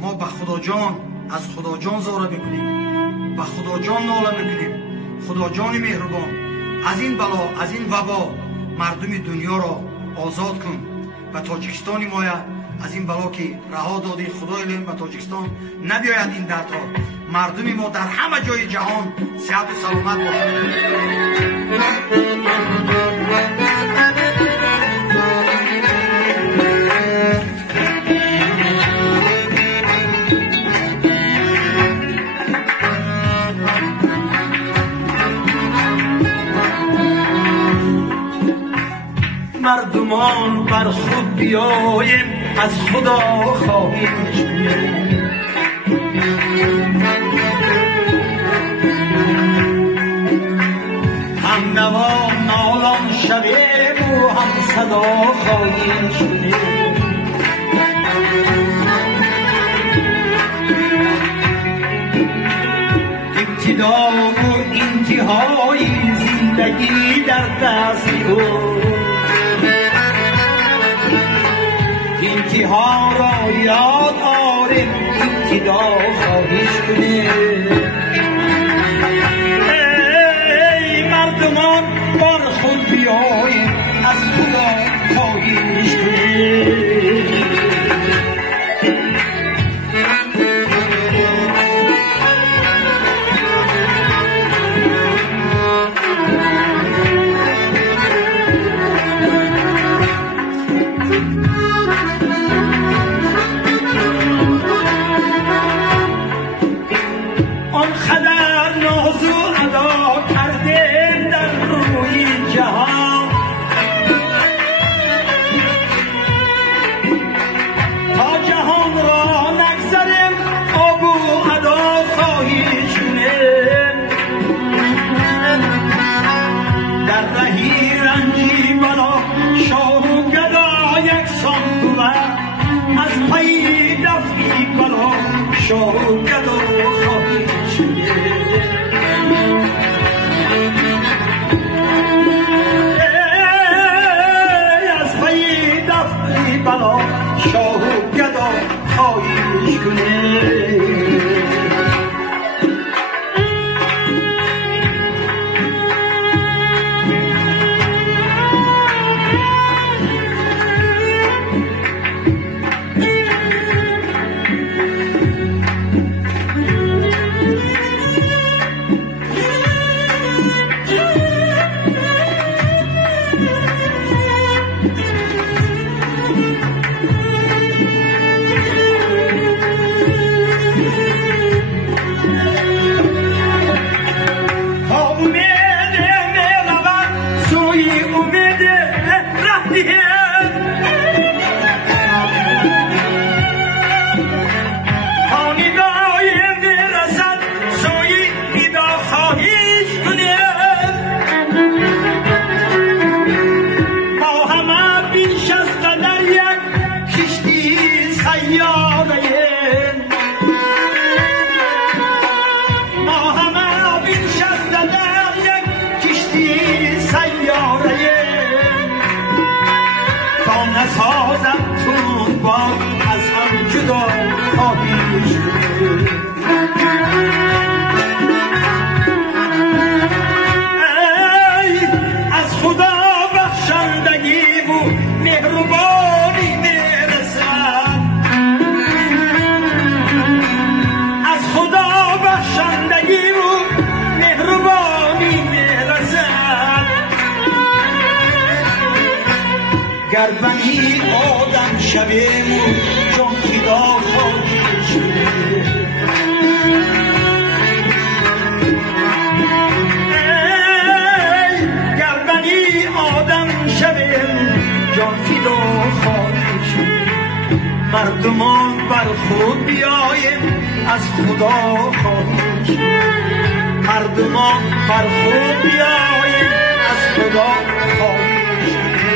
ما به خدا جان از خدا جان زاره بکنیم، به خدا جان ناله میکنیم. خدا جان مهربان از این بلا، از این وبا مردم دنیا را آزاد کن. به تاجیکستان ما از این بلا که رها دادی خدای لیم به تاجیکستان نبیاید این دردها. مردم ما در همه جای جهان صحت و سلامت باشند. مردمان بر خود بیاییم، از خدا خواهیش کنیم. هم نوا نالان شویم و هم صدا خواهیش کنیم. ابتدا و انتهای زندگی در دست او، انتها را یاد آریم، ابتدا خواهیش کنیم. ای مردمان بر خود بیاییم، از خدا خواهیش کنیم. گر بنی آدم شویم و جان فدا خواهیش کنیم. گر بنی آدم شویم جان فدا خواهیش کنیم. مردمان بر خود بیاییم، از خدا خواهیش کنیم. مردمان بر خود بیاییم، از خدا خواهیش کنیم.